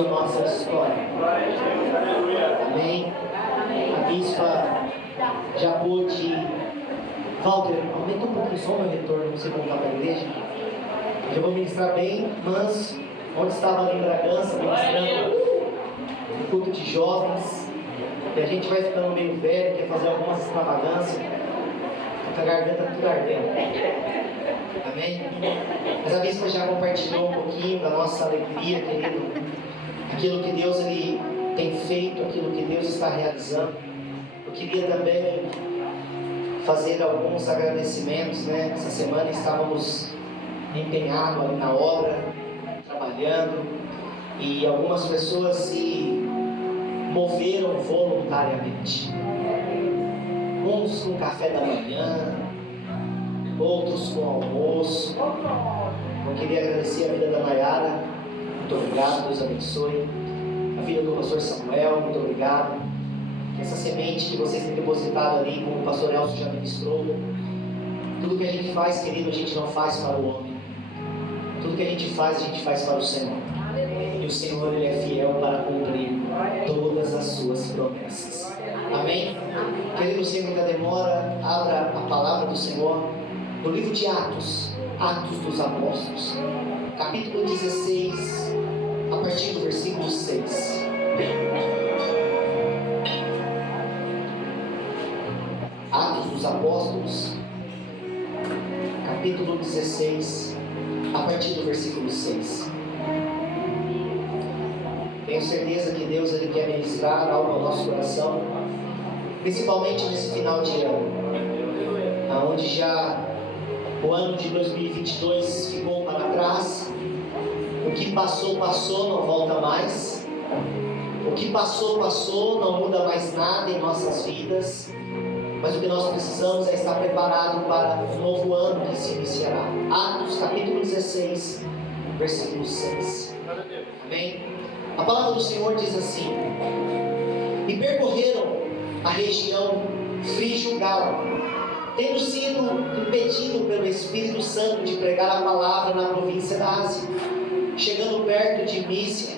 Nossa história. Amém? A bispa já pôde. Walter, aumenta um pouquinho só o meu retorno, você voltar para a igreja. Eu vou ministrar bem, mas onde estava ali em Bragança, ministrando um culto de jovens, e a gente vai ficando meio velho, quer fazer algumas extravagâncias, com a garganta tudo ardendo. Amém? Mas a bispa já compartilhou um pouquinho da nossa alegria, querido. Aquilo que Deus ele tem feito, aquilo que Deus está realizando. Eu queria também fazer alguns agradecimentos, né? Essa semana estávamos empenhados ali na obra, trabalhando, e algumas pessoas se moveram voluntariamente. Uns com café da manhã, outros com almoço. Eu queria agradecer a vida da Nayara. Muito obrigado, Deus abençoe. A vida do pastor Samuel, muito obrigado. Essa semente que vocês têm depositado ali, como o pastor Elcio já ministrou. Tudo que a gente faz, querido, a gente não faz para o homem. Tudo que a gente faz para o Senhor. E o Senhor, Ele é fiel para cumprir todas as suas promessas. Amém? Querido, sem muita demora, abra a palavra do Senhor no livro de Atos, Atos dos Apóstolos, capítulo 16, a partir do versículo 6. Atos dos Apóstolos, capítulo 16, a partir do versículo 6. Tenho certeza que Deus ele quer ministrar algo ao nosso coração, principalmente nesse final de ano, onde já o ano de 2022 ficou para trás. O que passou, passou, não volta mais. O que passou, passou, não muda mais nada em nossas vidas. Mas o que nós precisamos é estar preparado para o novo ano que se iniciará. Atos capítulo 16, versículo 6. Amém? A palavra do Senhor diz assim: e percorreram a região frígio-gal, tendo sido impedido pelo Espírito Santo de pregar a palavra na província da Ásia. Chegando perto de Mísia,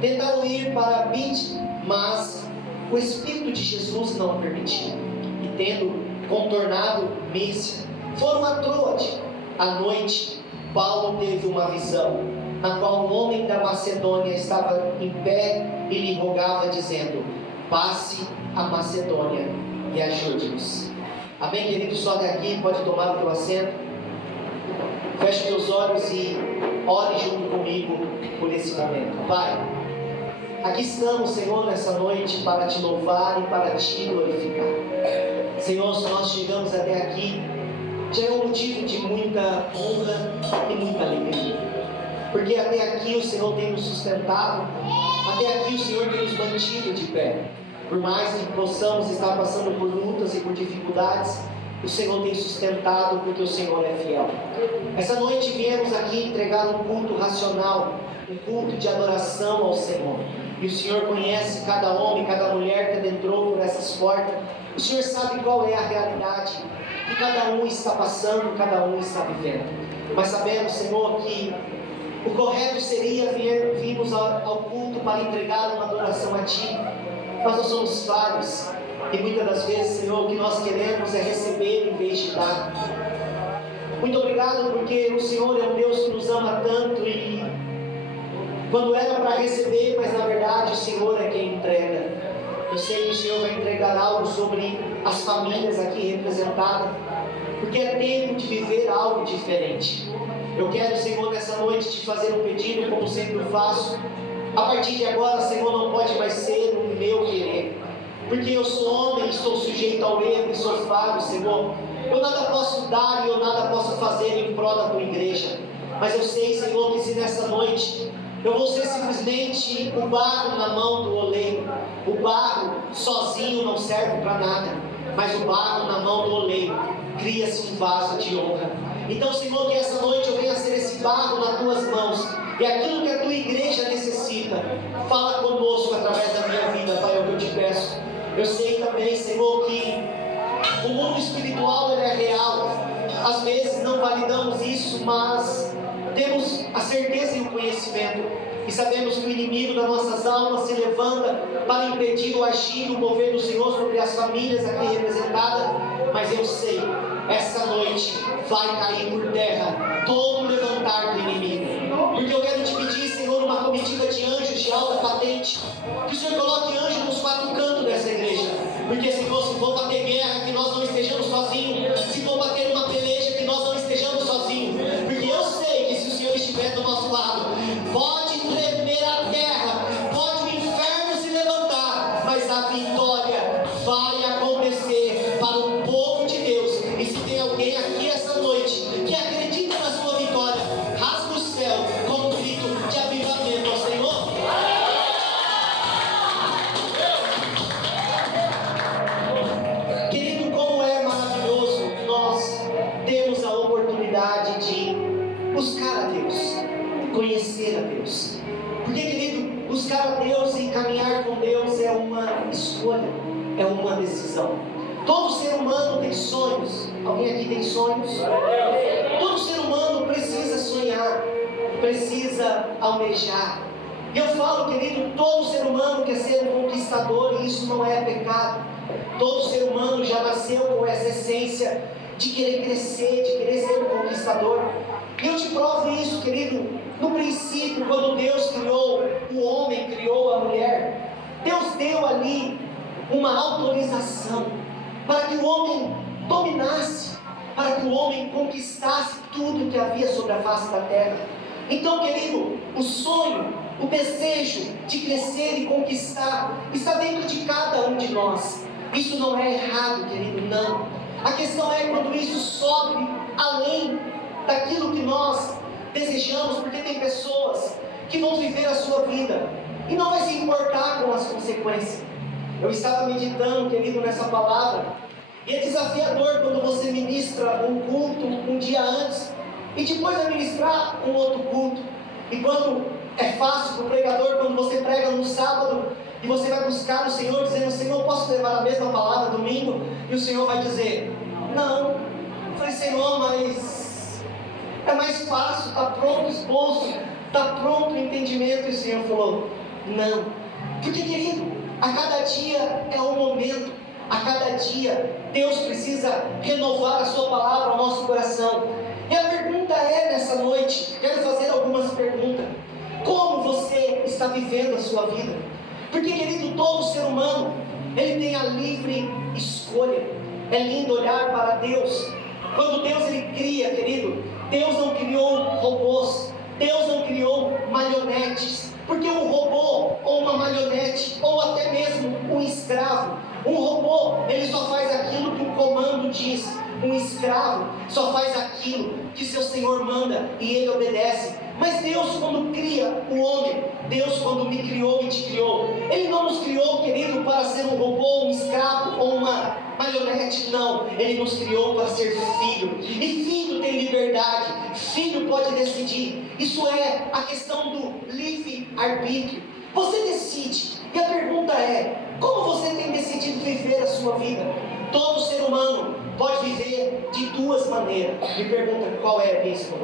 tentaram ir para Bite, mas o Espírito de Jesus não permitiu. E tendo contornado Mísia, foram a Troade. À noite, Paulo teve uma visão, na qual um homem da Macedônia estava em pé e lhe rogava, dizendo: passe a Macedônia e ajude-nos. Amém, querido? Sobe aqui, pode tomar o teu assento. Feche teus olhos e ore junto comigo por esse momento. Pai, aqui estamos, Senhor, nessa noite para te louvar e para te glorificar. Senhor, se nós chegamos até aqui, já é um motivo de muita honra e muita alegria. Porque até aqui o Senhor tem nos sustentado, até aqui o Senhor tem nos mantido de pé. Por mais que possamos estar passando por lutas e por dificuldades, o Senhor tem sustentado, porque o Senhor é fiel. Essa noite viemos aqui entregar um culto racional, um culto de adoração ao Senhor. E o Senhor conhece cada homem, cada mulher que adentrou por essas portas. O Senhor sabe qual é a realidade que cada um está passando, cada um está vivendo. Mas sabemos, Senhor, que o correto seria virmos ao culto para entregar uma adoração a Ti. Mas nós somos falhos. E muitas das vezes, Senhor, o que nós queremos é receber em vez de dar. Muito obrigado, porque o Senhor é um Deus que nos ama tanto, e quando era para receber, mas na verdade o Senhor é quem entrega. Eu sei que o Senhor vai entregar algo sobre as famílias aqui representadas, porque é tempo de viver algo diferente. Eu quero, Senhor, nessa noite te fazer um pedido, como sempre eu faço. A partir de agora, Senhor, não pode mais ser o meu querer, porque eu sou homem, estou sujeito ao erro e sou falho, Senhor. Eu nada posso dar e eu nada posso fazer em prol da tua igreja. Mas eu sei, Senhor, que se nessa noite eu vou ser simplesmente o barro na mão do oleiro. O barro sozinho não serve para nada, mas o barro na mão do oleiro cria-se um vaso de honra. Então, Senhor, que essa noite eu venha ser esse barro nas tuas mãos, e aquilo que a tua igreja necessita, fala conosco através da minha vida, Pai, é o que eu te peço. Eu sei também, Senhor, que o mundo espiritual ele é real. Às vezes não validamos isso, mas temos a certeza e o conhecimento. E e sabemos que o inimigo das nossas almas se levanta para impedir o agir, o mover do Senhor sobre as famílias aqui representadas, mas eu sei, essa noite vai cair por terra todo o levantar do inimigo, porque eu quero te pedir, Senhor, uma comitiva de anjos de alta patente, que o Senhor coloque anjos nos quatro cantos dessa igreja, porque Senhor, se for bater guerra, que nós não estejamos sozinhos, se for bater uma peleja, que nós não estejamos sozinhos, porque eu sei que se o Senhor estiver do nosso lado, pode tremer a terra, pode o inferno se levantar, mas a vitória vai acontecer para o povo de Deus. E se tem alguém aqui essa noite que acredita na sua vitória, rasga o céu com um grito de avivamento ao Senhor. Querido, como é maravilhoso nós temos a oportunidade de buscar a Deus, conhecer a Deus. Porque, querido, buscar a Deus e caminhar com Deus é uma escolha, é uma decisão. Todo ser humano tem sonhos. Alguém aqui tem sonhos? Todo ser humano precisa sonhar, precisa almejar. E eu falo, querido, todo ser humano quer ser um conquistador, e isso não é pecado. Todo ser humano já nasceu com essa essência de querer crescer, de querer ser um conquistador. E eu te provo isso, querido, no princípio, quando Deus criou o homem, criou a mulher, Deus deu ali uma autorização para que o homem dominasse, para que o homem conquistasse tudo que havia sobre a face da terra. Então, querido, o sonho, o desejo de crescer e conquistar está dentro de cada um de nós. Isso não é errado, querido, não. A questão é quando isso sobe além daquilo que nós desejamos, porque tem pessoas que vão viver a sua vida e não vai se importar com as consequências. Eu estava meditando, querido, nessa palavra, e é desafiador quando você ministra um culto um dia antes e depois vai ministrar um outro culto. E quando é fácil para o pregador, quando você prega no sábado e você vai buscar o Senhor dizendo: Senhor, posso levar a mesma palavra domingo? E o Senhor vai dizer: não. Eu falei: Senhor, mas é mais fácil, está pronto o esboço, está pronto o entendimento. E o Senhor falou: não. Porque, querido, a cada dia é um momento, a cada dia Deus precisa renovar a sua palavra ao nosso coração. E a pergunta é, nessa noite, quero fazer algumas perguntas. Como você está vivendo a sua vida? Porque, querido, todo ser humano, ele tem a livre escolha. É lindo olhar para Deus. Quando Deus ele cria, querido, Deus não criou robôs, Deus não criou marionetes. Porque um robô, ou uma marionete, ou até mesmo um escravo, um robô, ele só faz aquilo que o comando diz. Um escravo só faz aquilo que seu Senhor manda e ele obedece. Mas Deus, quando cria o homem, Deus, quando me criou e te criou, Ele não nos criou, querido, para ser um robô, um escravo ou uma marionete, não. Ele nos criou para ser filho. E filho tem liberdade, filho pode decidir. Isso é a questão do livre-arbítrio. Você decide. E a pergunta é: como você tem decidido viver a sua vida? Todo ser humano pode viver de duas maneiras. Me pergunta qual é, bispo?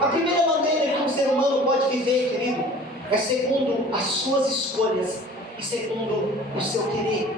A primeira maneira que um ser humano pode viver, querido, é segundo as suas escolhas e segundo o seu querer.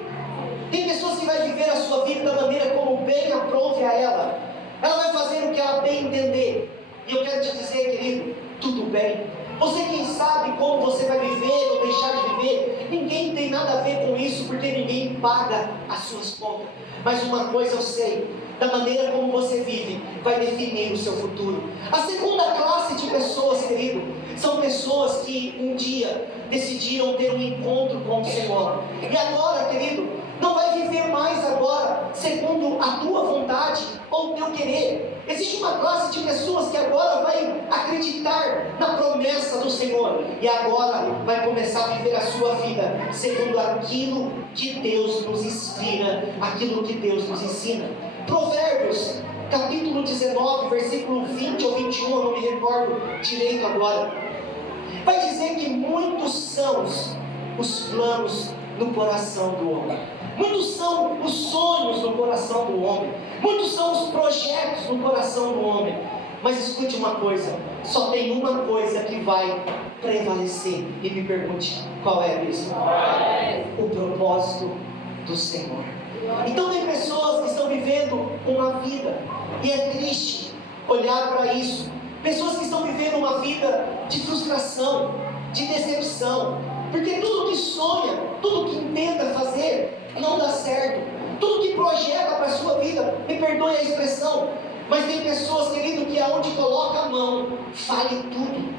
Tem pessoas que vão viver a sua vida da maneira como bem aprove a ela. Ela vai fazer o que ela bem entender. E eu quero te dizer, querido, tudo bem. Você quem sabe como você vai viver ou deixar de viver, ninguém tem nada a ver com isso, porque ninguém paga as suas contas. Mas uma coisa eu sei: da maneira como você vive, vai definir o seu futuro. A segunda classe de pessoas, querido, são pessoas que um dia decidiram ter um encontro com o Senhor. E agora, querido, não vai viver mais agora segundo a tua vontade ou o teu querer. Existe uma classe de pessoas que agora vai acreditar na promessa do Senhor e agora vai começar a viver a sua vida segundo aquilo que Deus nos inspira, aquilo que Deus nos ensina. Provérbios, capítulo 19, versículo 20 ou 21, eu não me recordo direito agora, vai dizer que muitos são os planos no coração do homem. Muitos são os sonhos no coração do homem. Muitos são os projetos no coração do homem. Mas escute uma coisa: só tem uma coisa que vai prevalecer. E me pergunte, qual é, bispo? O propósito do Senhor. Então tem pessoas que estão vivendo uma vida, e é triste olhar para isso, pessoas que estão vivendo uma vida de frustração, de decepção, porque tudo que sonha, tudo que tenta fazer, não dá certo, tudo que projeta para a sua vida, me perdoe a expressão, mas tem pessoas, querido, que aonde coloca a mão, fale tudo.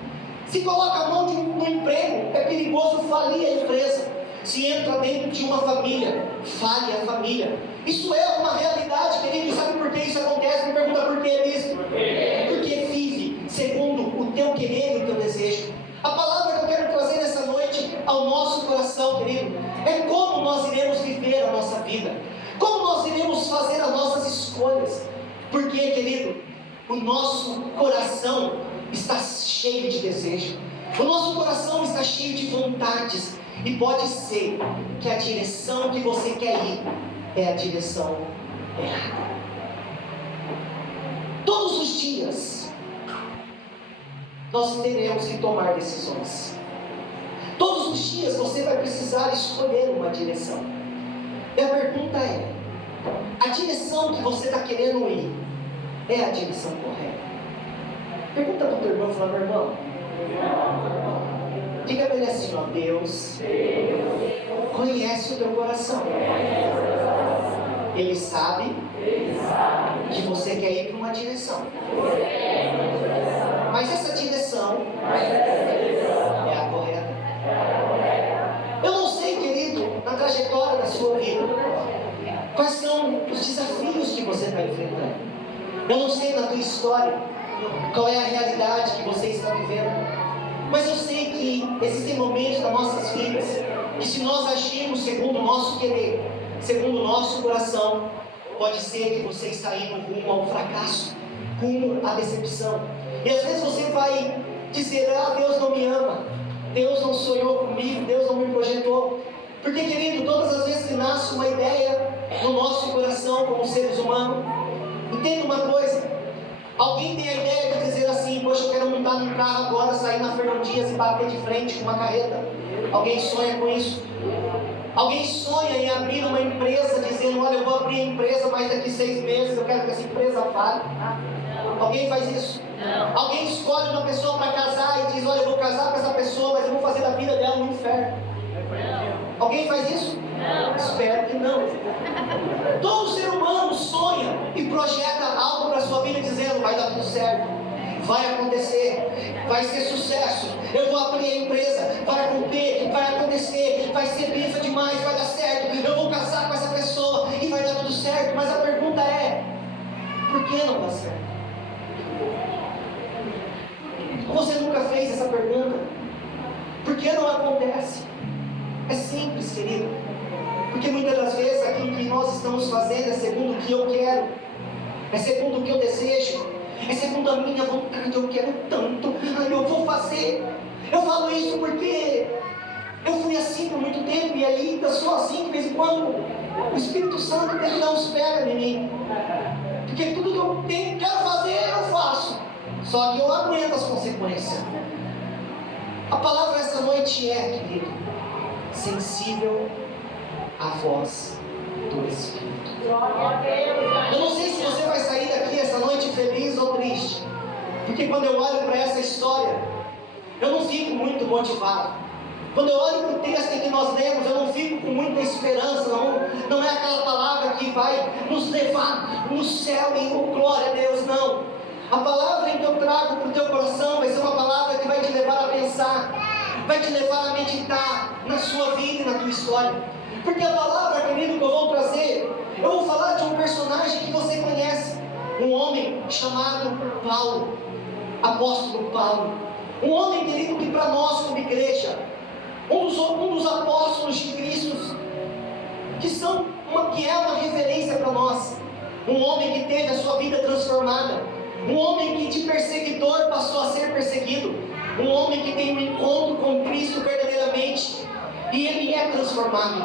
Se coloca a mão no emprego, é perigoso falir a empresa. Se entra dentro de uma família, fale a família. Isso é uma realidade, querido. E sabe por que isso acontece? Me pergunta por quê, bispo? Porque vive segundo o teu querer e o teu desejo. A palavra que eu quero trazer nessa noite ao nosso coração, querido, é como nós iremos viver a nossa vida, como nós iremos fazer as nossas escolhas. Porque, querido, o nosso coração está cheio de desejo, o nosso coração está cheio de vontades, e pode ser que a direção que você quer ir é a direção errada. Todos os dias nós teremos que tomar decisões. Todos os dias você vai precisar escolher uma direção. E a pergunta é: a direção que você está querendo ir é a direção correta? Pergunta para o teu irmão, fala: meu irmão, diga para ele assim, ó: Deus conhece o teu coração. Ele sabe que você quer ir para uma direção. Mas essa direção é a correta. Eu não sei, querido, na trajetória da sua vida, quais são os desafios que você está enfrentando. Eu não sei na tua história qual é a realidade que você está vivendo. Mas eu sei que existem momentos nas nossas vidas que, se nós agirmos segundo o nosso querer, segundo o nosso coração, pode ser que você está indo rumo ao fracasso, rumo à decepção. E às vezes você vai dizer: ah, Deus não me ama, Deus não sonhou comigo, Deus não me projetou. Porque, querido, todas as vezes que nasce uma ideia no nosso coração como seres humanos, entenda uma coisa: alguém tem a ideia de dizer assim: poxa, eu quero montar num carro agora, sair na Fernão Dias e bater de frente com uma carreta. Alguém sonha com isso? Alguém sonha em abrir uma empresa, dizendo: olha, eu vou abrir a empresa, mas daqui 6 meses eu quero que essa empresa fale. Alguém faz isso? Não. Alguém escolhe uma pessoa para casar e diz: olha, eu vou casar com essa pessoa, mas eu vou fazer da vida dela um inferno. Não. Alguém faz isso? Não. Espero que não. Todo ser humano sonha e projeta algo para a sua vida, dizendo: vai dar tudo certo, vai acontecer, vai ser sucesso, eu vou abrir a empresa, vai romper, vai acontecer, vai ser bifa demais, vai dar certo, eu vou casar com essa pessoa e vai dar tudo certo. Mas a pergunta é: por que não dá certo? Você nunca fez essa pergunta? Por que não acontece? É simples, querido. Porque muitas das vezes aquilo que nós estamos fazendo é segundo o que eu quero, é segundo o que eu desejo, é segundo a minha vontade. Eu quero tanto, eu vou fazer. Eu falo isso porque eu fui assim por muito tempo, e aí eu sou assim de vez em quando. O Espírito Santo tem que dar uns pega em mim, porque tudo que eu quero fazer, eu faço. Só que eu aguento as consequências. A palavra essa noite é, querido, sensível à voz do Espírito. Eu não sei se você vai sair daqui essa noite feliz ou triste, porque quando eu olho para essa história, eu não fico muito motivado. Quando eu olho para o texto que nós lemos, eu não fico com muita esperança. Não é aquela palavra que vai nos levar no céu e glória a Deus, não. A palavra que eu trago para o teu coração vai ser uma palavra que vai te levar a pensar, vai te levar a meditar na sua vida e na tua história. Porque a palavra, querido, que eu vou trazer, eu vou falar de um personagem que você conhece, um homem chamado Paulo, apóstolo Paulo. Um homem, querido, que para nós como igreja, um dos apóstolos de Cristo, que é uma referência para nós. Um homem que teve a sua vida transformada. Um homem que de perseguidor passou a ser perseguido. Um homem que tem um encontro com Cristo verdadeiramente, e ele é transformado.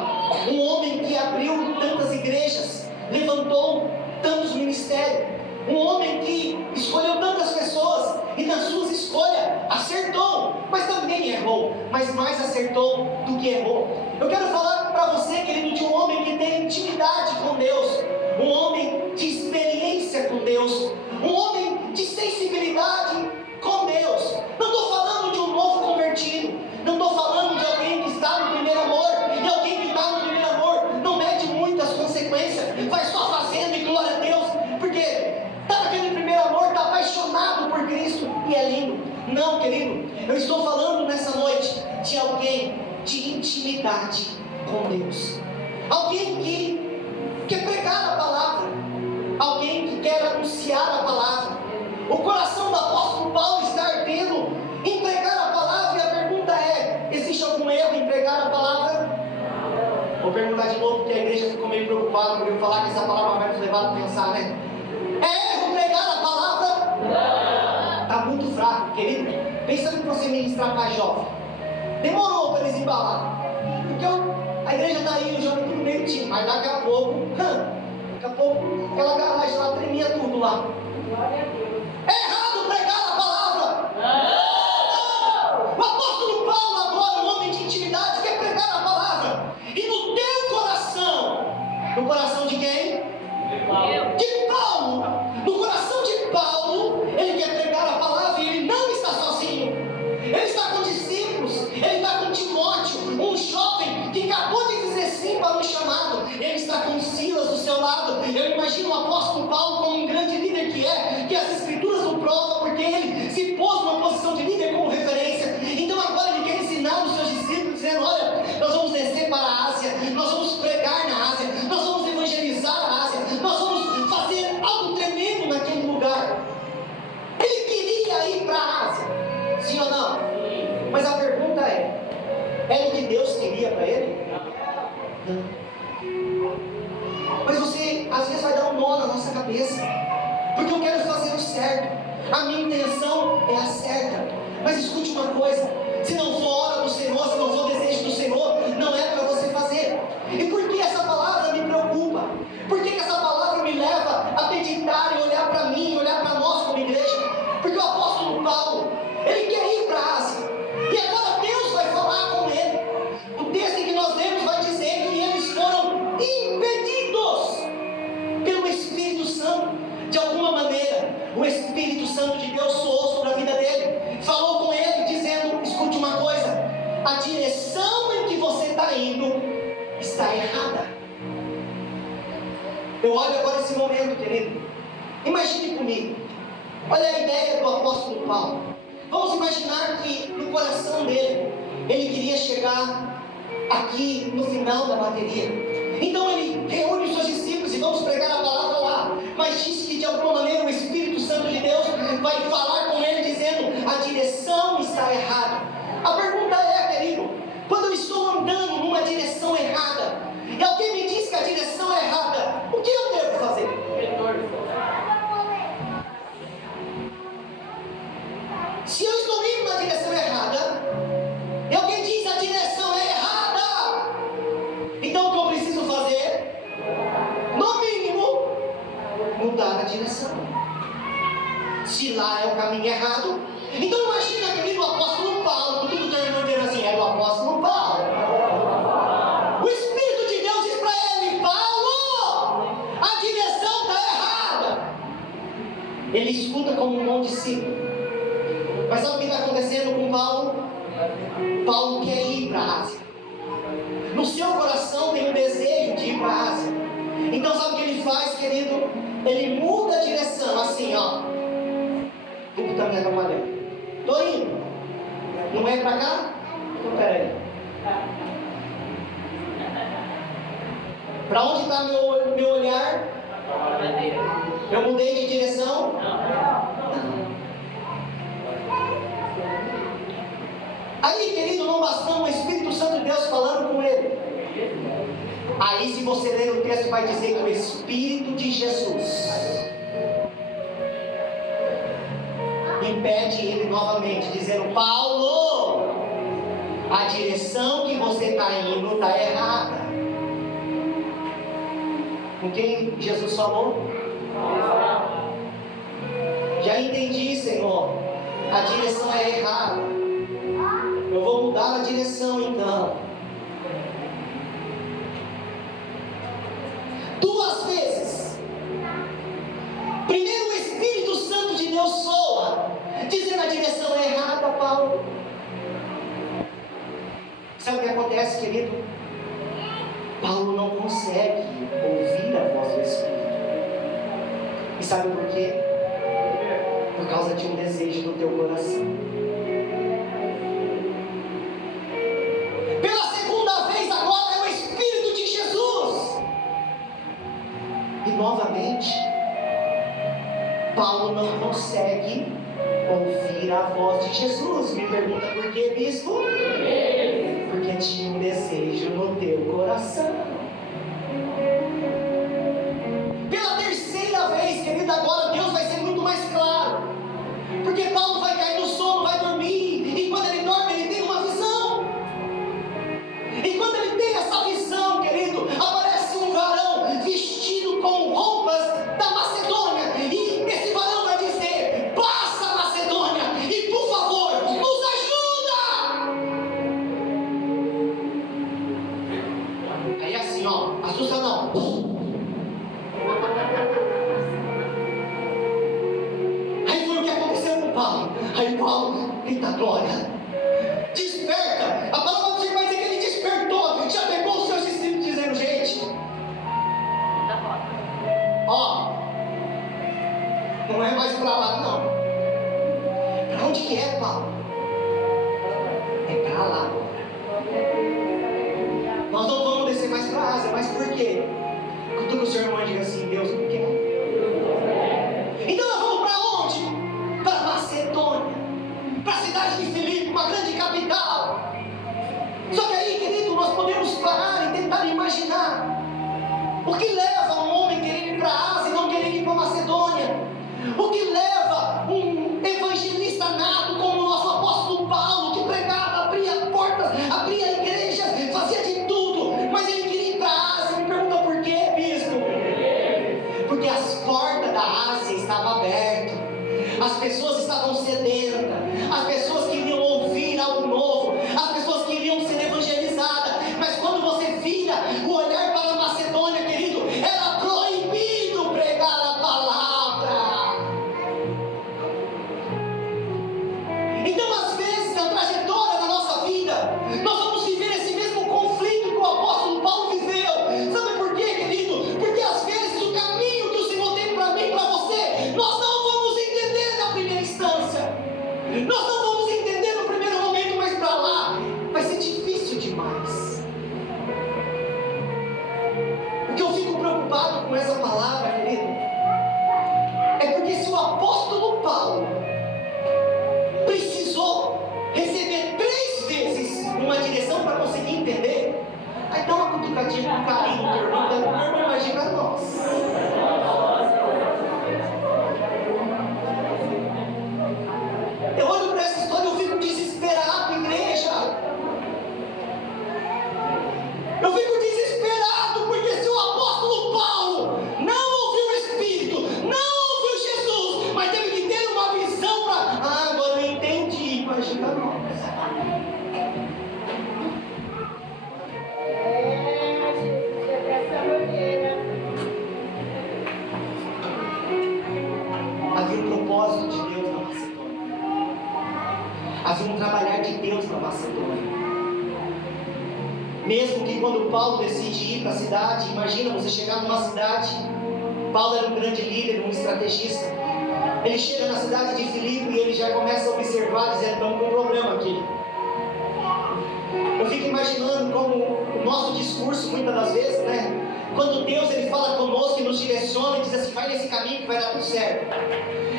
Um homem que abriu tantas igrejas, levantou tantos ministérios. Um homem que escolheu tantas pessoas e nas suas escolhas acertou, mas também errou, mas mais acertou do que errou. Eu quero falar para você, querido, de um homem que tem intimidade com Deus, um homem de experiência com Deus, um homem de sensibilidade com Deus. Não estou falando de um novo convertido, não estou falando de alguém que está no primeiro amor, e alguém que está no primeiro amor não mede muito as consequências, vai só fazendo e glória a Deus, porque está naquele primeiro amor, está apaixonado por Cristo e é lindo. Não, querido, eu estou falando nessa noite de alguém de intimidade com Deus, alguém que quer pregar a palavra, alguém que quer anunciar a palavra. O coração do apóstolo Paulo está ardendo em pregar a palavra, e a pergunta é: existe algum erro em pregar a palavra? Vou perguntar de novo, porque a igreja ficou meio preocupada por eu falar que essa palavra vai nos levar a pensar, né? É erro pregar a palavra? Não. Está muito fraco, querido. Pensa no que você ministrar para jovem. Demorou para eles embalar, porque a igreja está aí, o jovem tudo meio time, mas daqui a pouco aquela garagem lá tremia tudo lá. É errado pregar a palavra? Não! O apóstolo Paulo agora, um homem de intimidade, quer pregar a palavra. E no teu coração, no coração de quem? De Paulo. No coração de Paulo, ele quer pregar a palavra, e ele não está sozinho. Ele está com discípulos, ele está com Timóteo, um jovem que acabou de dizer sim para um chamado. Ele está com Silas do seu lado. Eu imagino o apóstolo Paulo como um grande líder que as escrituras o provam, porque ele se pôs numa posição de líder como referência. Então agora ele quer ensinar os seus discípulos, dizendo: olha, nós vamos descer para a Ásia, nós vamos pregar na Ásia, nós vamos evangelizar a Ásia, nós vamos fazer algo tremendo naquele lugar. Ele queria ir para a Ásia, sim ou não? Mas a pergunta era o que Deus queria para ele? Não. Mas você às vezes vai dar um nó na nossa cabeça, porque eu quero fazer o certo, a minha intenção é a certa. Mas escute uma coisa: se não for hora do Senhor, se não for desejo do Senhor, não é para você fazer. E por que essa palavra me preocupa? Por que essa palavra me leva a meditar e olhar para mim, olhar para nós como igreja? Porque o apóstolo Paulo, ele quer ir para a Ásia, e agora Deus vai falar com ele. O texto que nós lemos vai dizer que eles foram impedidos pelo Espírito Santo. De alguma maneira, o Espírito Santo de Deus soou sobre a vida dele, falou com ele, dizendo: escute uma coisa, a direção em que você está indo está errada. Eu olho agora esse momento, querido. Imagine comigo, olha a ideia do apóstolo Paulo. Vamos imaginar que no coração dele, ele queria chegar aqui no final da bateria. Então ele reúne os seus discípulos e vamos pregar a palavra lá. Mas diz que de alguma maneira o Espírito Santo de Deus vai falar com ele, dizendo: a direção está errada. A pergunta é, querido, quando eu estou andando numa direção errada, e alguém me diz que a direção é errada, o que eu devo fazer? Se eu estou indo na direção errada, e alguém diz a direção é errada, então o que eu preciso fazer? No mínimo, mudar a direção. Se lá é o caminho errado, então imagina, querido, o apóstolo Paulo, tudo terminou dizendo assim: era o apóstolo Paulo. O Espírito de Deus diz para ele: Paulo, a direção está errada. Ele escuta como um bom discípulo. Mas sabe o que está acontecendo com Paulo? Paulo quer ir para a Ásia. No seu coração tem um desejo de ir para a Ásia. Então sabe o que ele faz, querido? Ele muda a direção, assim, ó. Tudo está me atrapalhando. Estou indo. Não é para cá? Então peraí. Para onde está meu olhar? Eu mudei de direção? Aí, querido, não bastou o Espírito Santo de Deus falando com ele. Aí, se você ler o texto, vai dizer que o Espírito de Jesus impede ele novamente, dizendo: Paulo, a direção que você está indo está errada. Com quem Jesus falou? Já entendi, Senhor, a direção é errada. Eu vou mudar a direção então. 2 vezes. Primeiro o Espírito Santo de Deus soa, dizendo a direção é errada, Paulo. Sabe o que acontece, querido? Paulo não consegue ouvir a voz do Espírito. E sabe por quê? Por causa de um desejo do teu coração. Pela segunda vez agora é o Espírito de Jesus. E novamente, Paulo não consegue ouvir a voz de Jesus. Me pergunta por quê, bispo? Porque tinha um desejo no teu coração. Pela terceira vez, querido, agora Deus vai ser muito mais claro. Porque Paulo vai cair no sono, vai dormir. E quando ele dorme, ele tem uma visão. E quando ele tem essa visão, querido, aparece um varão vestido com roupas da Macedônia. E esse varão vai dizer: passa, Macedônia, e por favor, nos ajuda. Aí assim, ó, assusta não. Aí foi o que aconteceu com Paulo. Aí Paulo, eita glória, desperta. A palavra do Senhor vai dizer que ele despertou. Já pegou os seus discípulos dizendo: gente, ó, não é mais pra lá não. Pra onde que é, Paulo? É pra lá. Nós não vamos descer mais pra Ásia. Mas por quê? Quando o seu irmão diga assim: Deus não quer. Então nós vamos para onde? Para Macedônia, para a cidade de Filipe, uma grande capital. Só que aí, querido, nós podemos parar e tentar imaginar o que leva um homem querer ir para a Ásia e não querer ir para Macedônia. O que leva um evangelista nato como o nosso apóstolo Paulo, que pregava, abria portas, abria igrejas, fazia de tudo, mas ele queria ir para a Ásia. Me pergunta por quê, bispo? Porque as portas da Ásia estavam abertas, as pessoas estavam sedentas, as pessoas queriam ouvir algo novo, as pessoas queriam ser evangelizadas. Mas quando você vira o olhar para a Macedônia, querido, era proibido pregar a palavra. Então, às vezes, na trajetória da nossa vida, nós vamos viver esse mesmo conflito que o apóstolo Paulo viveu. Sabe por quê, querido? Porque às vezes o caminho que o Senhor tem para mim e para você, nós não vamos entender na primeira instância. Nós não vamos entender no primeiro momento, mas para lá vai ser difícil demais. O que eu fico preocupado com essa palavra, querido, é porque se o apóstolo Paulo precisou receber 3 vezes uma direção para conseguir entender, aí dá uma cutucadinha com carinho no teu irmão, imagina nós. Eu olho para essa história e eu fico desesperado, igreja. Eu fico desesperado porque se o apóstolo Paulo não ouviu o Espírito, não ouviu Jesus, mas teve que ter uma visão para... Ah, agora eu entendi, imagina nós. Havia um propósito de Deus na Macedônia. Havia um trabalhar de Deus na Macedônia. Mesmo que quando Paulo decide ir para a cidade, imagina você chegar numa cidade. Paulo era um grande líder, um estrategista. Ele chega na cidade de Filipe e ele já começa a observar, dizendo: estamos com um problema aqui. Eu fico imaginando como o nosso discurso, muitas das vezes, né? Quando Deus ele fala conosco e nos direciona e diz assim: vai nesse caminho que vai dar tudo certo.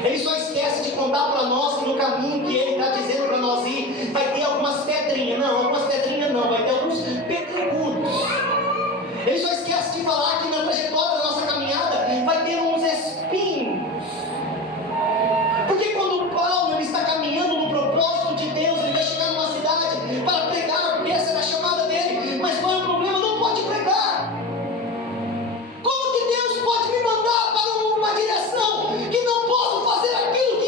Ele só esquece de contar para nós que no caminho que Ele está dizendo para nós ir, vai ter algumas pedrinhas. Não, algumas pedrinhas não, vai ter alguns pedregulhos. Ele só esquece de falar que na trajetória da nossa caminhada vai ter uns espinhos. Porque quando Paulo ele está caminhando no propósito de Deus, ele vai chegar numa cidade para pregar, porque essa era a chamada dele. Mas qual é o problema? Não pode pregar. Como que Deus pode me mandar para uma direção que não posso fazer aquilo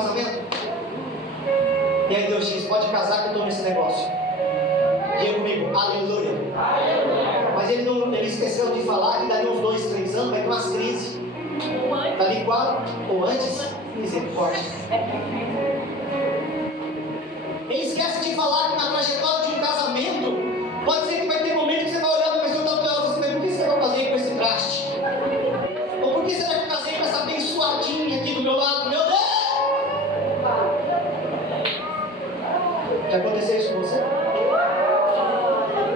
casamento? E aí Deus diz, pode casar que eu estou nesse negócio. Diga comigo, aleluia. Mas ele esqueceu de falar que dali uns 2, 3 anos vai ter umas crises. Dali 4 ou antes, misericórdia. Ele esquece de falar que na trajetória de um casamento, pode ser que vai ter momentos que você vai olhar para a pessoa da tua ela e você vai, por que será que eu casei com esse traste? Ou por que será que eu casei com essa abençoadinha aqui do meu lado? Meu Deus! Já aconteceu isso com você?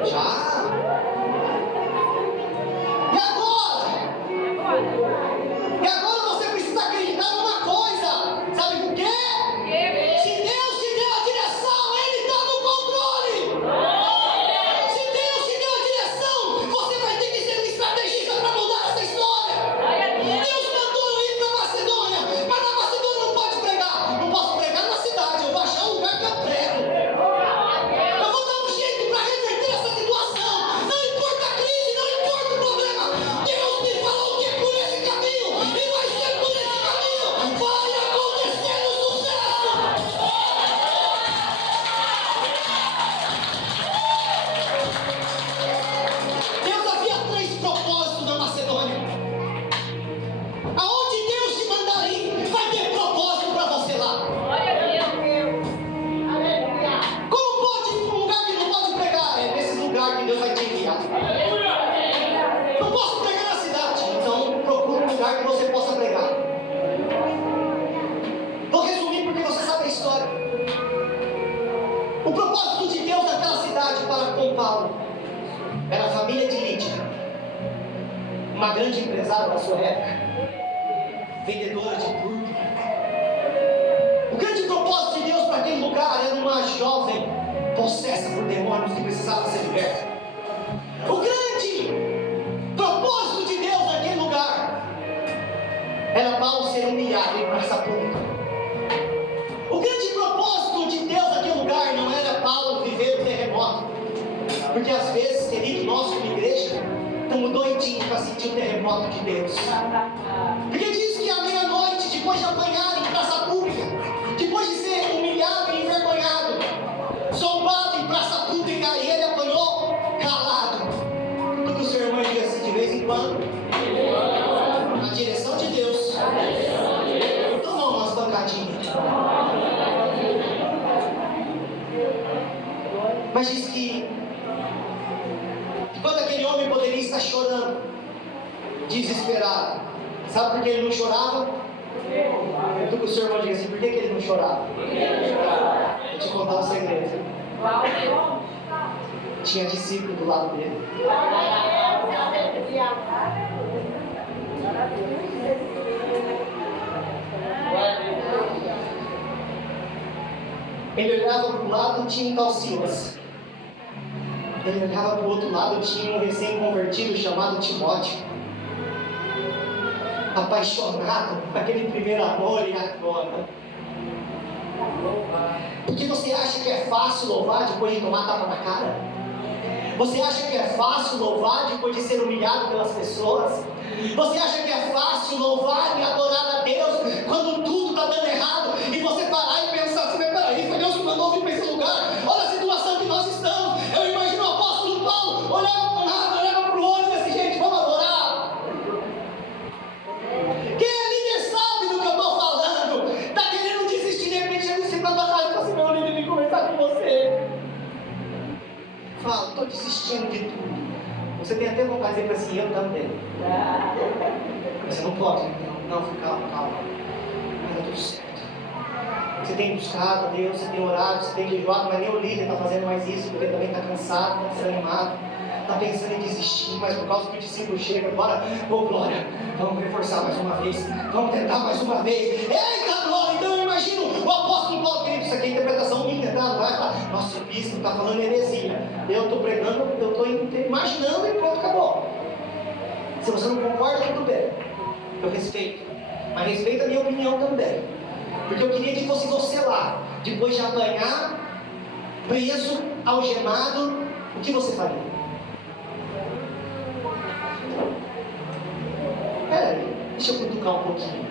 Já? E agora? E agora você precisa acreditar numa coisa. Sabe por quê? Se Deus te deu a direção, Ele está no controle. Se Deus te deu a direção, você vai ter que ser um estrategista para mudar essa história. Deus mandou eu ir para Macedônia, mas na Macedônia não pode pregar. Não posso pregar na cidade, eu vou achar um lugar que eu prego. Eu vou dar um jeito para reverter essa situação. Não importa a crise, não importa o problema. Deus me falou que é por esse caminho e vai ser por esse caminho. Vai acontecer o sucesso. Deus havia 3 propósitos na Macedônia. Aonde Deus te mandar ir, vai ter propósito para você lá. Como pode ir para um lugar que não pode pregar? É nesse lugar que Deus vai te enviar. Não posso pregar na cidade, então procure um lugar que você possa pregar. Vou resumir porque você sabe a história. O propósito de Deus naquela cidade para com Paulo era a família de Lídia, uma grande empresária da sua época, vendedora de púrpura. O grande propósito de Deus para aquele lugar era uma jovem possessa por demônios que precisava ser liberta. O grande propósito de Deus naquele lugar era Paulo ser humilhado em praça pública. O grande propósito de Deus naquele lugar não era Paulo viver o terremoto, porque às vezes, querido, nós como igreja estamos doidinhos para sentir o terremoto de Deus. Porque diz que à meia-noite, depois de apanhar em praça pública, depois de ser humilhado e envergonhado, zombado em praça pública, e ele apanhou calado. Tudo que o seu irmão diz assim de vez em quando, na direção de Deus, tomou umas pancadinhas. Mas diz que enquanto aquele homem poderia estar chorando, desesperado, sabe por que ele não chorava? Tu que o seu irmão diga assim, por que ele não chorava? Vou te contar um segredo. Tinha discípulo do lado dele. Ele olhava para o lado, tinha um tal Silas. Ele olhava para o outro lado, tinha um recém-convertido chamado Timóteo, apaixonado por aquele primeiro amor, e agora? Porque você acha que é fácil louvar depois de tomar tapa na cara? Você acha que é fácil louvar depois de ser humilhado pelas pessoas? Você acha que é fácil louvar e adorar a Deus quando tudo está dando errado e você parar e pensar assim, peraí, foi Deus que mandou vir para esse lugar? Olha a situação que nós estamos. Eu imagino o apóstolo Paulo olhava para um lado, olhava para o outro e disse, gente, vamos adorar. Quem é líder sabe do que eu estou falando. Está querendo desistir, de repente chega você para tua casa e fala assim, meu líder, vim conversar com você. Fala, estou desistindo de tudo. Você tem até vontade de dizer para assim, eu também. Você não pode, não, calma. Mas está tudo certo. Você tem buscado a Deus, você tem orado, você tem jejuado, mas nem o líder está fazendo mais isso, porque também está cansado, está desanimado, está pensando em desistir, mas por causa que o discípulo chega, agora, glória, vamos reforçar mais uma vez, vamos tentar mais uma vez. Eita glória! Então eu imagino o apóstolo Paulo, querido, isso aqui é interpretação minha, tá? Não vai falar, nossa, o bispo está falando heresia. Eu estou pregando, eu estou imaginando e pronto, acabou. Se você não concorda, tudo bem, eu respeito, mas respeita a minha opinião também. Porque eu queria que fosse você lá, depois de apanhar, preso, algemado, o que você faria? Peraí, deixa eu cutucar um pouquinho.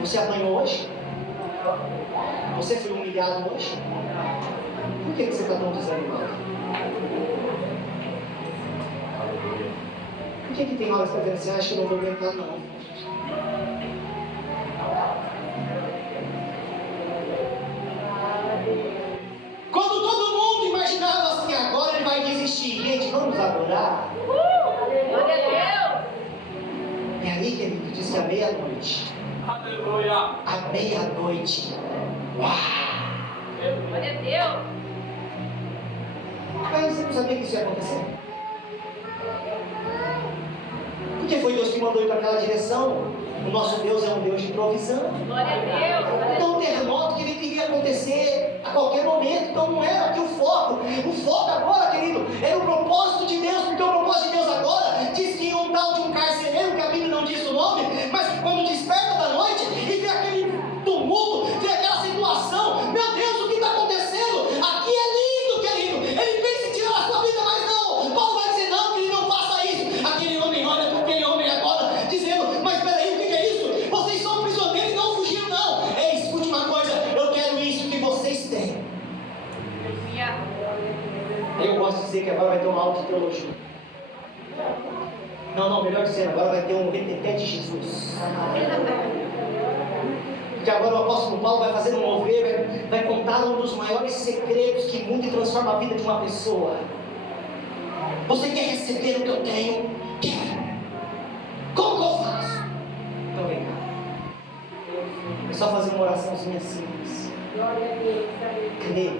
Você apanhou hoje? Você foi humilhado hoje? Por que você está tão desanimado? Por que tem horas que você está dizendo assim, acho que eu não vou aguentar não? Quando todo mundo imaginava assim, agora ele vai desistir. Gente, vamos adorar? Glória a Deus! E aí, querido, diz que à meia-noite. Aleluia! À meia-noite. Uau! Glória a Deus! Mas você não sabia que isso ia acontecer? Porque foi Deus que mandou ir para aquela direção. O nosso Deus é um Deus de provisão. Glória a Deus! Então o terremoto que ele iria acontecer a qualquer momento, então não era aqui o foco. O foco agora, querido, era o propósito de Deus, porque o propósito de Deus agora diz que um tal de um carcereiro, que a Bíblia não diz o nome, mas que quando desperta da noite e vê aquele tumulto, vê aquela situação, meu Deus, o que está acontecendo? Aqui é lindo, querido. Ele pensa em tirar a sua vida, mas não. Paulo vai dizer não, que ele não faça isso. Aquele homem olha para aquele homem agora, dizendo, mas peraí, o que é isso? Vocês são prisioneiros e não fugiram, não. Ei, escute uma coisa, eu quero isso que vocês têm. Eu gosto de dizer que agora vai ter uma aula de teologia. Não, melhor dizendo, agora vai ter um reteté de Jesus. Porque agora o apóstolo Paulo vai fazer um mover, vai contar um dos maiores segredos que muda e transforma a vida de uma pessoa. Você quer receber o que eu tenho? Quero. Como que eu faço? Então vem cá. É só fazer uma oraçãozinha simples. Crê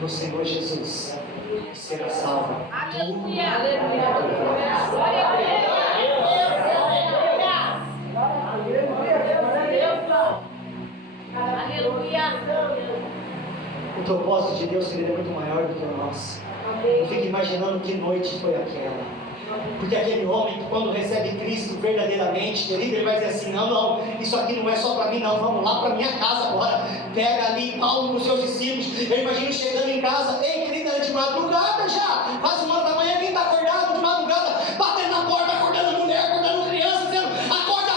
no Senhor Jesus e será salvo. Aleluia! Aleluia! Glória a Deus! Aleluia! O propósito de Deus, querido, é muito maior do que o nosso. Eu fico imaginando que noite foi aquela. Porque aquele homem, quando recebe Cristo verdadeiramente, querido, ele vai dizer assim, não, isso aqui não é só para mim não, vamos lá para minha casa agora. Pega ali Paulo com os seus discípulos. Eu imagino chegando em casa, ei, querido, era de madrugada já, quase 1h da manhã, quem está acordado de madrugada, batendo na porta, acordando mulher, acordando criança, dizendo, acorda,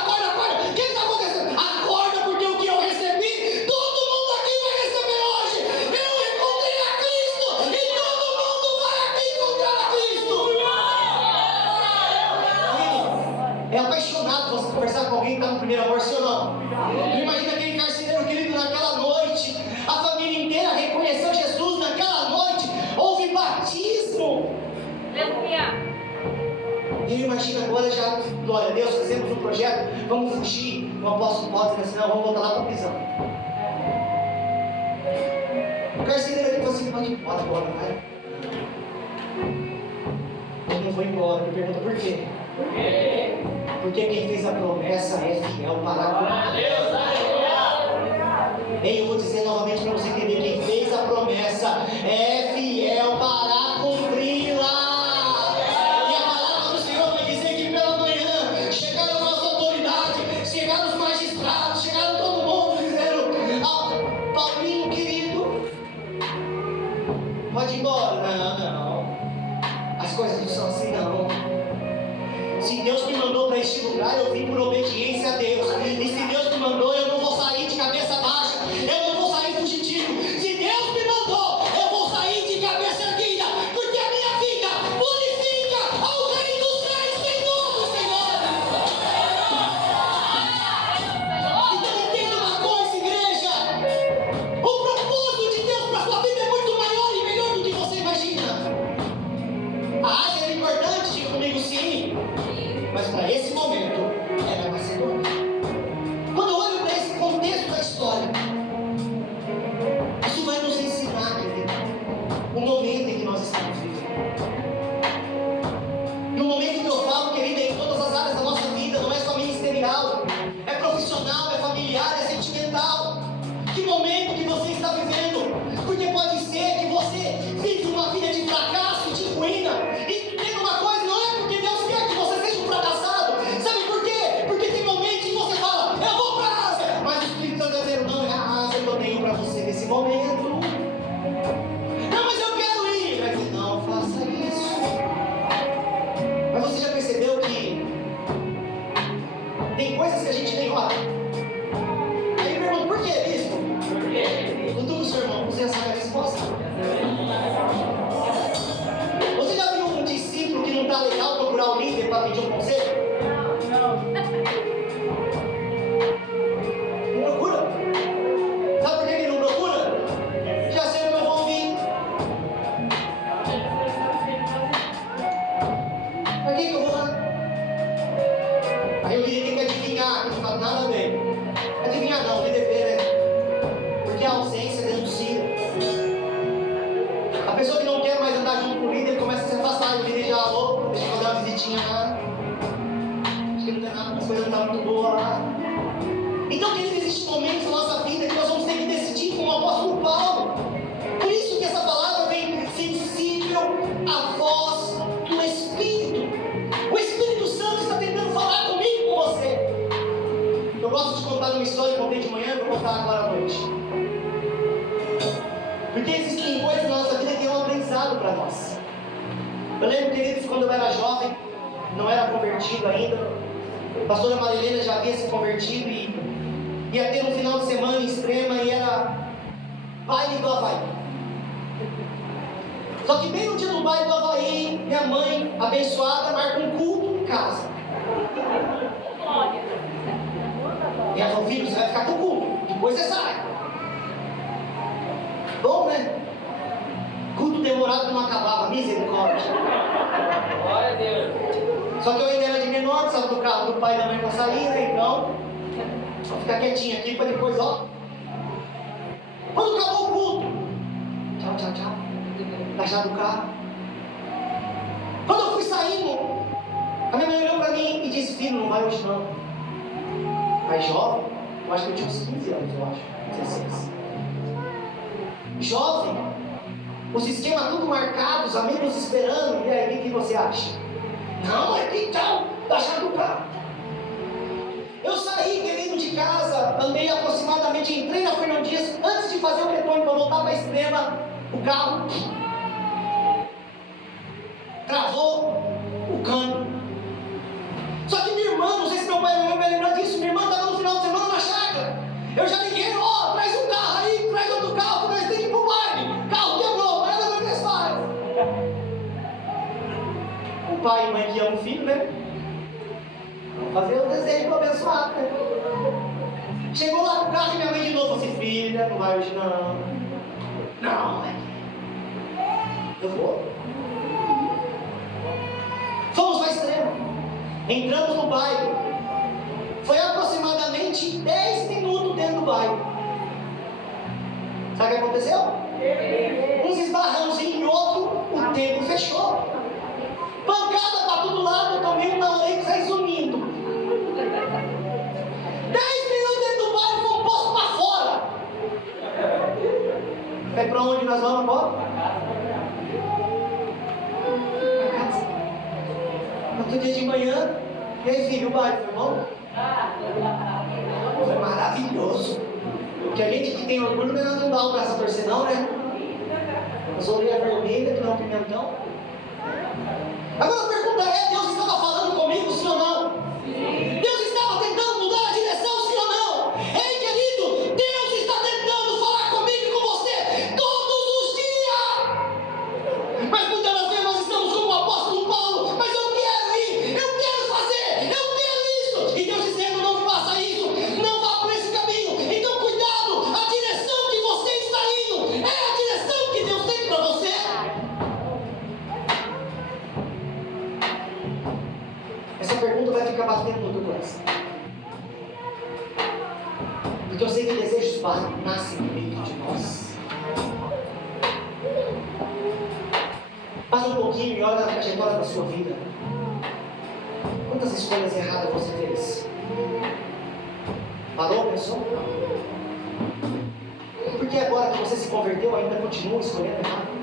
o que está acontecendo? Acorda, porque o que eu recebi, todo mundo aqui vai receber hoje. Eu encontrei a Cristo, e todo mundo vai aqui encontrar a Cristo. É apaixonado você conversar com alguém que está no primeiro amor, sim ou não? Imagina aquele carcereiro, querido, naquela noite, a família inteira reconheceu Jesus naquela noite, houve batismo. Aleluia! E imagina agora já, glória a Deus, fizemos um projeto, vamos fugir. O apóstolo Paulo dizendo assim, não, vamos voltar lá para a prisão. O carcereiro aqui falou assim, pode ir embora agora, vai. Eu não vou embora, me pergunta por quê? Porque quem fez a promessa é fiel para cumprir. Ei, eu vou dizer novamente para você entender: quem fez a promessa é fiel para cumpri-la. E a palavra do Senhor vai dizer que pela manhã chegaram as autoridades, chegaram os magistrados, chegaram todo mundo dizendo: Paulinho querido, pode ir embora. Não, as coisas não são assim não. Se Deus me mandou para este lugar, eu vim por obediência a Deus. E se Deus me mandou, eu não vou sair de cabeça baixa, eu não vou sair fugitivo. Se Deus me mandou, eu vou sair de cabeça erguida, porque a minha vida glorifica ao Rei dos Reis, Senhor dos Senhores. Então entenda uma coisa, igreja: o propósito de Deus para a sua vida é muito maior e melhor do que você imagina. Era importante, diga comigo sim. Mas para esse momento era Macedônia. Quando eu olho para esse contexto da história, isso vai nos ensinar, querido, o momento em que nós estamos vivendo. E o momento que eu falo, querido, é em todas as áreas da nossa vida, não é só ministerial, é profissional, é familiar, é sentimental. Que momento que você está vivendo? Porque pode ser que você vive uma vida de fracasso, de ruína. E tem uma coisa, não é porque Deus quer que você seja um fracassado. Sabe por quê? Porque tem momentos que você fala, eu vou para a Ásia, mas o Espírito Santo está dizendo, não é a Ásia que eu tenho para você nesse momento. Não, mas eu quero ir. Vai dizer, não, faça isso. Mas você já percebeu que tem coisas que a gente nem olha? Aí pergunta, por que isso? Cutuca o seu irmão, você já sabe a resposta. Você já viu um discípulo que não está legal procurar o líder para pedir um conselho? Não procura. Sabe por que ele não procura? Já sei o que eu vou ouvir. Para que eu vou lá? Aí o líder tem que adivinhar. Ele fala, nada a ver. Adivinhar não, o líder vê, né? Porque a ausência é deduzida. A pessoa que não quer mais andar junto com o líder começa a se afastar. E o líder já, alô, deixa eu fazer uma visitinha lá. Acho que não tem nada, as coisas não estão muito boas lá. Então, querido, existem momentos na nossa vida que nós vamos ter que decidir como o apóstolo Paulo. Por isso que essa palavra vem sensível à voz do Espírito. O Espírito Santo está tentando falar comigo e com você. Eu gosto de contar uma história que eu contei de manhã e vou contar agora à noite. Porque existem coisas na nossa vida que é um aprendizado para nós. Eu lembro, queridos, quando eu era jovem, não era convertido ainda, a pastora Marilena já havia se convertido e ia ter um final de semana em Extrema e era baile do Havaí. Só que bem no dia do baile do Havaí, minha mãe, abençoada, marca um culto em casa. E ela falou, filho, você vai ficar com o culto, depois você sai. Bom, né? Culto demorado não acabava, misericórdia. Glória a Deus. Só que eu ainda era de menor, precisava do carro do pai e da mãe para sair, né? Então, vou ficar quietinho aqui para depois, ó. Quando acabou o culto, tchau, tchau, tchau. Da chave do carro. Quando eu fui saindo, a minha mãe olhou para mim e disse, filho, não vai hoje não. Mas jovem, eu acho que eu tinha uns 15 anos, eu acho, 16. Jovem, os esquemas tudo marcados, amigos esperando, e aí o que você acha? Não, é que tal, da chave do carro. Eu saí, querido, de casa, andei aproximadamente, entrei na Fernão Dias, antes de fazer o retorno para voltar para a Extrema, o carro travou o cano. Só que minha irmã, não sei se meu pai não vai lembrar disso, minha irmã estava no final de semana na chácara. Eu já liguei, ó, traz um carro aí, traz outro carro, nós temos que ir pro baile. Carro quebrou, vai lá ver o que faz. O pai e mãe que amam o filho, né? Vamos fazer o desejo para abençoar, né? Chegou lá no carro e minha mãe de novo falou assim, filha, não vai hoje não. Não, mãe. Eu vou. Fomos para a Extrema. Entramos no bairro. Foi aproximadamente 10 minutos dentro do bairro. Sabe o que aconteceu? Uns esbarramos em outro, o tempo fechou. Pancada para todo lado, eu tomei um na orelha e saí sumindo. 10 minutos dentro do bairro, fomos postos para fora. É para onde nós vamos agora? Para casa. Outro dia de manhã, e aí filho, o baile foi bom? Foi maravilhoso. Porque a gente que tem orgulho não dá o braço a torcer não, né? As orelhas vermelhas, que não é um pimentão. Agora a pergunta é, Deus estava falando comigo, sim ou não? Deus estava tentando mudar a direção, sim ou não? Ei, querido, Deus está tentando falar comigo e com você todos os dias. Mas muitas das vezes nós estamos como o apóstolo Paulo, mas eu quero ir, eu quero fazer, eu quero isso. E Deus dizendo, não faça isso, não vá por esse caminho. Então cuidado, a direção que você está indo é a direção que Deus tem para você. Essa pergunta vai ficar batendo no teu coração. Porque eu sei que desejos nascem dentro de nós. Para um pouquinho e olha a trajetória da sua vida. Quantas escolhas erradas você fez? Parou, pensou? Por que agora que você se converteu ainda continua escolhendo errado?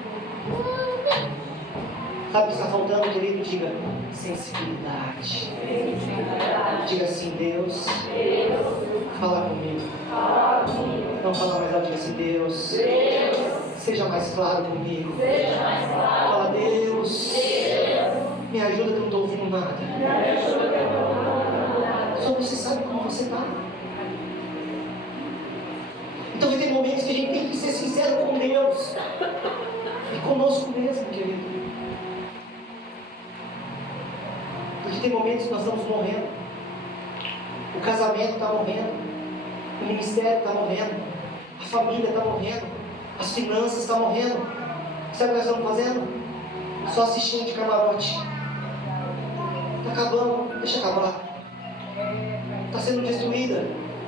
Sabe o que está faltando, querido? Diga sensibilidade. Diga assim, Deus, fala comigo. Não fala mais alto, diga assim, Deus, seja mais claro comigo. Fala, Deus, me ajuda que eu não estou ouvindo nada. Só você sabe como você está. Então vai ter momentos que a gente tem que ser sincero com Deus e conosco mesmo, querido. Porque tem momentos que nós estamos morrendo. O casamento está morrendo, o ministério está morrendo, a família está morrendo, as finanças estão morrendo. Sabe o que nós estamos fazendo? Só assistindo de camarote. Está acabando, deixa acabar. Está sendo destruída,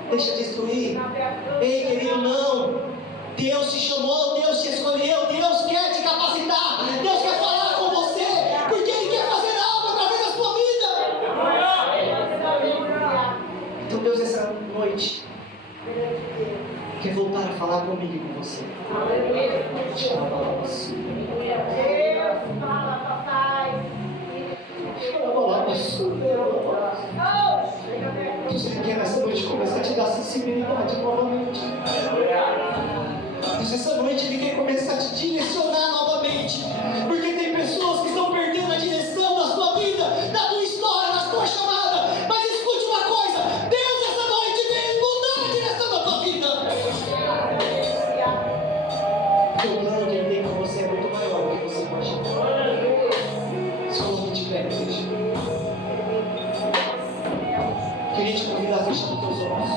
deixa destruir. Ei, querido, não. Deus te chamou, Deus te escolheu, Deus quer te capacitar, Deus quer falar com você, porque Ele quer fazer algo através da sua vida. Então Deus, essa noite, quer voltar a falar comigo e com você. Deus quer nessa noite começar a te dar sensibilidade novamente. Deus, essa noite Ele quer começar a te direcionar novamente. Porque tem pessoas que estão perdendo a direção da sua vida, da tua história, da tua chamada. Mas escute uma coisa: Deus essa noite vem mudar a direção da tua vida. Porque o plano que Ele tem com você é muito maior do que você imagina. Se coloque de pé, igreja. Queria te convidar a fechar os teus olhos.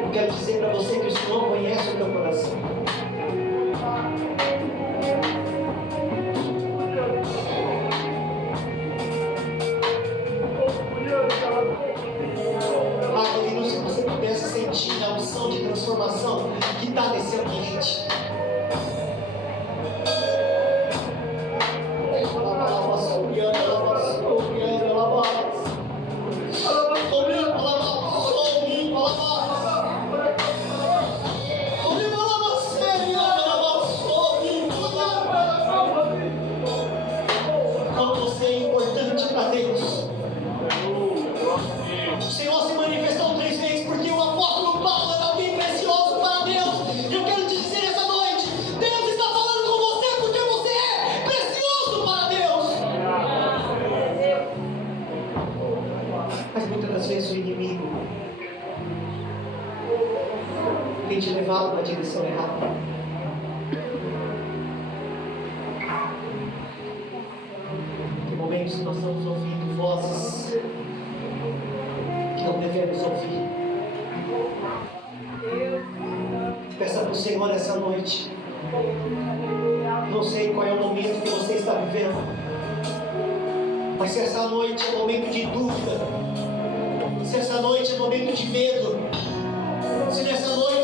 Eu quero dizer para você que o Senhor conhece o teu coração. Querido, se você pudesse sentir a unção de transformação que está nesse ambiente. Tem te levado na direção errada. Tem momentos que nós estamos ouvindo vozes que não devemos ouvir. Peça para o Senhor essa noite. Não sei qual é o momento que você está vivendo, mas se essa noite é momento de dúvida, se essa noite é momento de medo, se nessa noite